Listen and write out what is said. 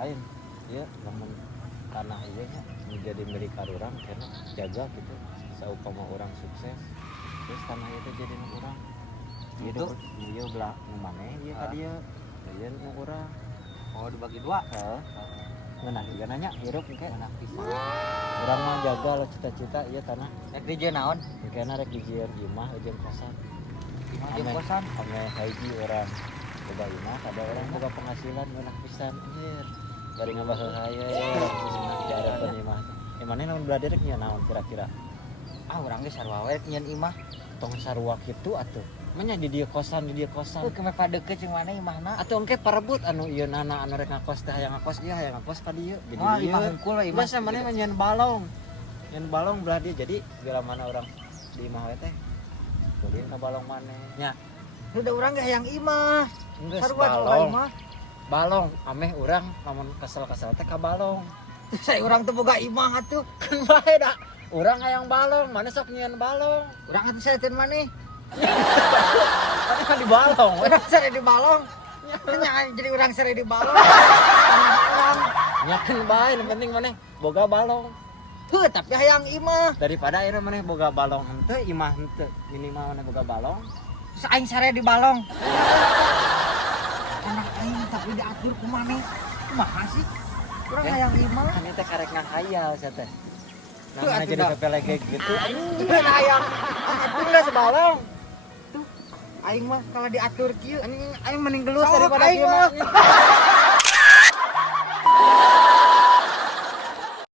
lain ya namun tanah ieu nya menjadi milik urang karena jaga gitu saupama urang sukses terus tanah itu jadi nu urang Gitu? ieu belah nu maneh ieu ka dieu ieu nu urang Oh dibagi dua. heeh ngeunah ieu nanya hirup engke Anak pisang. urang mah jaga lah cita-cita ieu tanah Rek di jeung naon? engkena rek dijieun imah jeung kosan Imah jeung kosan. ame hiji urang coba imah kada urang boga penghasilan enak pisan anjir bari ngabah saya diharapkeun imah maneh naon belajar rek nya naon kira-kira Ah urang ge sarua we rek nyeun imah. tong sarua kitu atuh manya di dieu kosan Tuh keme padeukeut jeung mana imahna. atuh engke parebut anu ieu nana anu rek ngakos teh hayang ngakos ieu hayang ngakos ka dieu jadi Wah, dieu imah hungkul we, imah. biasa maneh mah nyeun balong belah dia jadi bila mana orang di imah we teh ulin ka balong maneh nya Udah urang ge hayang imah. geus Sarua coba balong imah. balong ameh urang lamun kesel-kesel teh ka balong Saya urang teu boga imah atuh. kan bae da urang hayang balong mana sok nyieun balong Urang atuh saeuteun maneh. mana kan di balong we Urang sare di balong. Nya jadi urang sare di balong. Tanah urang. nyakeun bae nu penting maneh boga balong Heuh tapi hayang imah. daripada akhirnya maneh boga balong henteu imah henteu minimal maneh boga balong Terus aing sare di balong. Anak aing tapi diatur ku maneh. Kumaha sih? Urang Ya. hayang imah. kan itu karek ngahayal saya teh Tuh, namanya atuh jadi dah. pepelege gitu Anjing hayang. Atuh geus balong. Tuh aing mah kalau diatur kieu aing mending gelut Sok, daripada aing kieu mah. mah